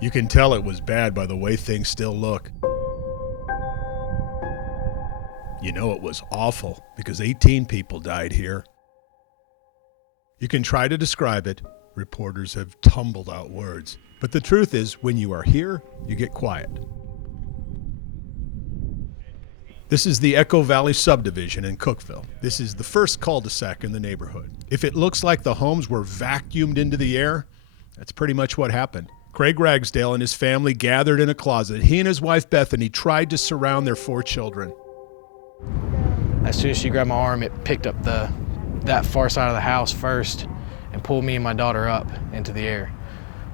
You can tell it was bad by the way things still look. You know it was awful because 18 people died here. You can try to describe it. Reporters have tumbled out words. But the truth is, when you are here, you get quiet. This is the Echo Valley subdivision in Cookville. This is the first cul-de-sac in the neighborhood. If it looks like the homes were vacuumed into the air, that's pretty much what happened. Craig Ragsdale and his family gathered in a closet. He and his wife Bethany tried to surround their 4 children. As soon as she grabbed my arm, it picked up that far side of the house first and pulled me and my daughter up into the air.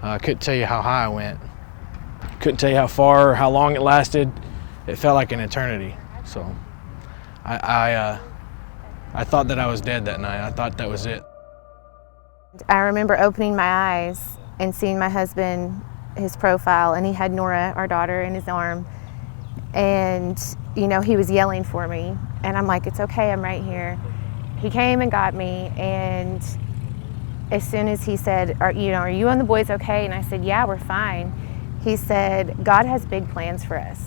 I couldn't tell you how high I went. Couldn't tell you how far or how long it lasted. It felt like an eternity. So I thought that I was dead that night. I thought that was it. I remember opening my eyes and seeing my husband, his profile, and he had Nora, our daughter, in his arm. And, you know, he was yelling for me. And I'm like, it's okay, I'm right here. He came and got me, and as soon as he said, are you and the boys okay? And I said, yeah, we're fine. He said, God has big plans for us.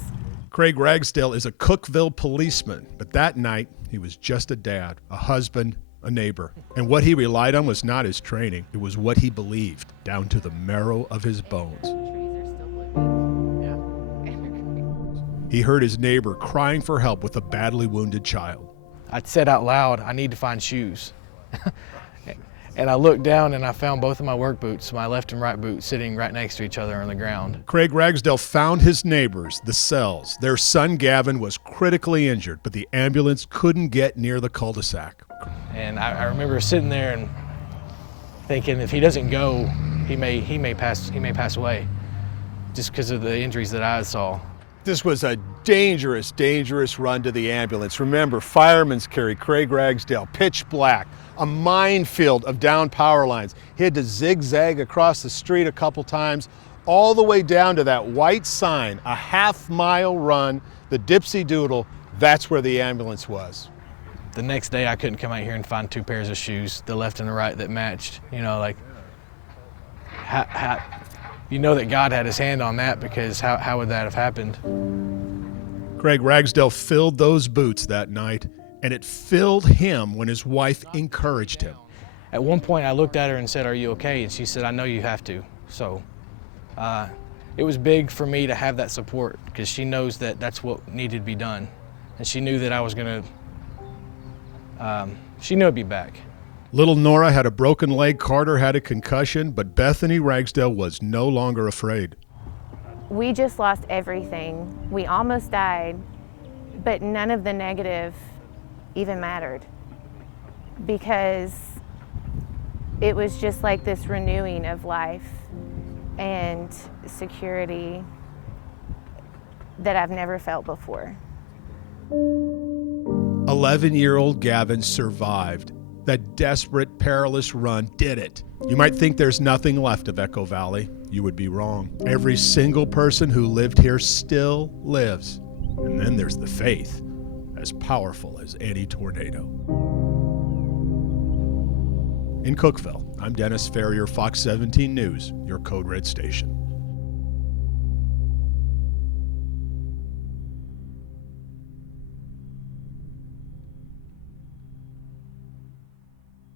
Craig Ragsdale is a Cookville policeman, but that night he was just a dad, a husband, a neighbor. And what he relied on was not his training, it was what he believed, down to the marrow of his bones. He heard his neighbor crying for help with a badly wounded child. I said out loud, I need to find shoes. And I looked down and I found both of my work boots, my left and right boot, sitting right next to each other on the ground. Craig Ragsdale found his neighbors, the Sells. Their son Gavin was critically injured, but the ambulance couldn't get near the cul-de-sac. And I remember sitting there and thinking, if he doesn't go, he may pass away, just because of the injuries that I saw. This was a dangerous, dangerous run to the ambulance. Remember, firemen's carry Craig Ragsdale, pitch black, a minefield of down power lines. He had to zigzag across the street a couple times, all the way down to that white sign, a half-mile run, the Dipsy Doodle. That's where the ambulance was. The next day, I couldn't come out here and find 2 pairs of shoes, the left and the right, that matched. You know, like, you know that God had his hand on that, because how would that have happened? Craig Ragsdale filled those boots that night, and it filled him when his wife encouraged him. At one point, I looked at her and said, are you okay? And she said, I know you have to. So it was big for me to have that support, because she knows that that's what needed to be done. And she knew that I was going to, she knew I'd be back. Little Nora had a broken leg, Carter had a concussion, but Bethany Ragsdale was no longer afraid. We just lost everything. We almost died, but none of the negative even mattered, because it was just like this renewing of life and security that I've never felt before. 11-year-old Gavin survived. That desperate, perilous run did it. You might think there's nothing left of Echo Valley. You would be wrong. Every single person who lived here still lives. And then there's the faith, as powerful as any tornado. In Cookville, I'm Dennis Ferrier, Fox 17 News, your Code Red station.